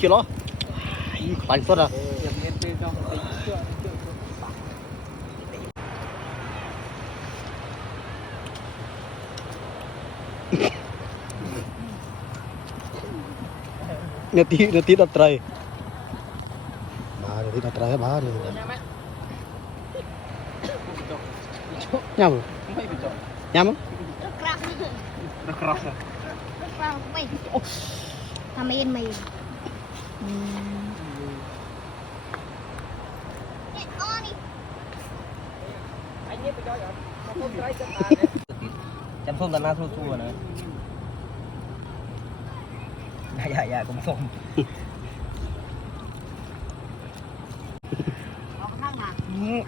chưa lo bánh sốt à nó tí đập trời bà đi đập trời bà đi nhầm nhầmทำเองไหมจำส้มตาหน้าทั่วๆนะอย่าผมส้ม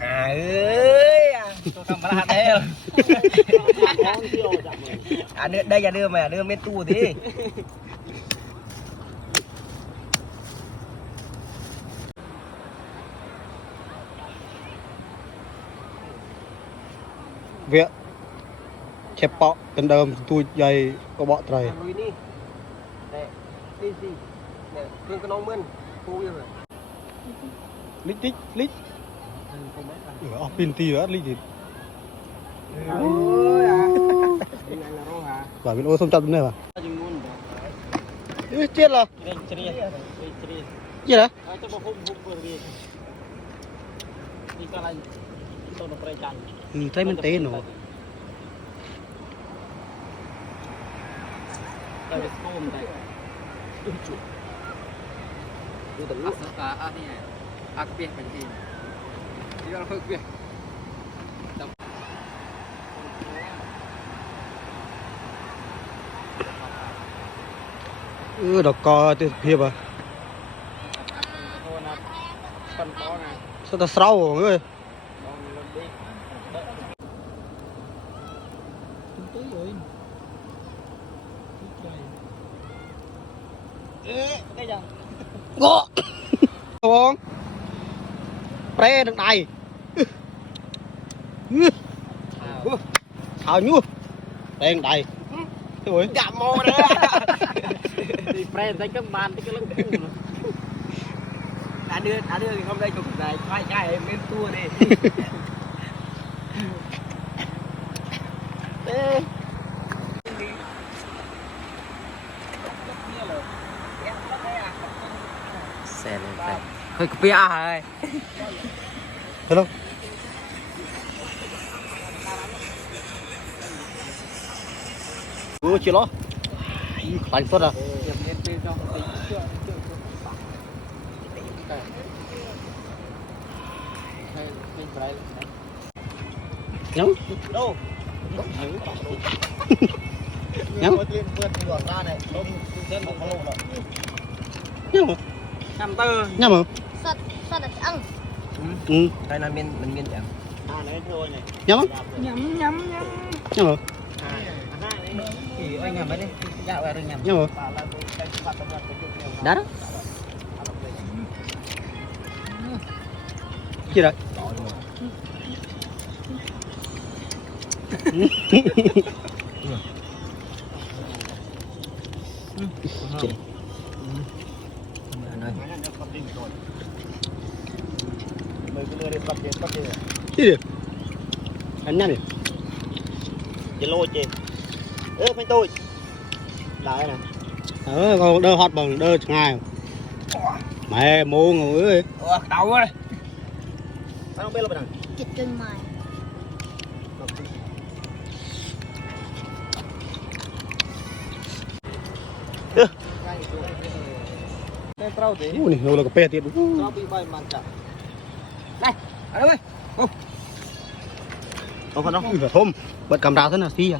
เอ้ยตัวทำอะไรเด้ออันนี้ได้อย่าเดิมไหมเดิมไม่ตู้ดิเวียเช็บเปาะเป็นเดิมตัวใหญ่ก็เบาะไตรนี่สิเนี่ยเครื่องกระนองมึนปูอยู่เลยลิกปินตีเหรอลิกดิว่าเป็นโอ้สมจับเนี่ยป่ะเจี๊ยดเหรอเจี๊ยดเหรอใช่มันเต้นหนูดูแต่ลูกอันนี้อักเปียกเป็นทีที่เราฝึกเปียกดอกกอติดเพียบอ่ะสุดเศร้าเลยได้ยังโง่โง่เปรย์ดังใดเอาญูเปรย์ดังใดโอ้ยจับโม่เลยเปรย์ใส่กำมันที่กำลังพุ่งเดือดเขาได้จุดไหนใช่เม้นตัวนี่แซ่เลยไปเคยกระเปียเลยฮัลโหลchưa lo bánh sốt à nhắm đâu nhắm nhắm nhắm sọt sọt là ăn đây là mình miên chẳng nhắm nhắm thì anh nhầm đấy đi dạo ra nhầm nhầm đó gì đấy gì anh nhá đi chị lôi chị mấy tôi đợi nè con đơ hot bằng đơ ngày mẹ mua người ơi đậu ơi sao không biết là chích chân mày này nhiều là cà phê tiệt đây ở đâu ơi không phần đâu thôm bật cầm rào thế nào xí à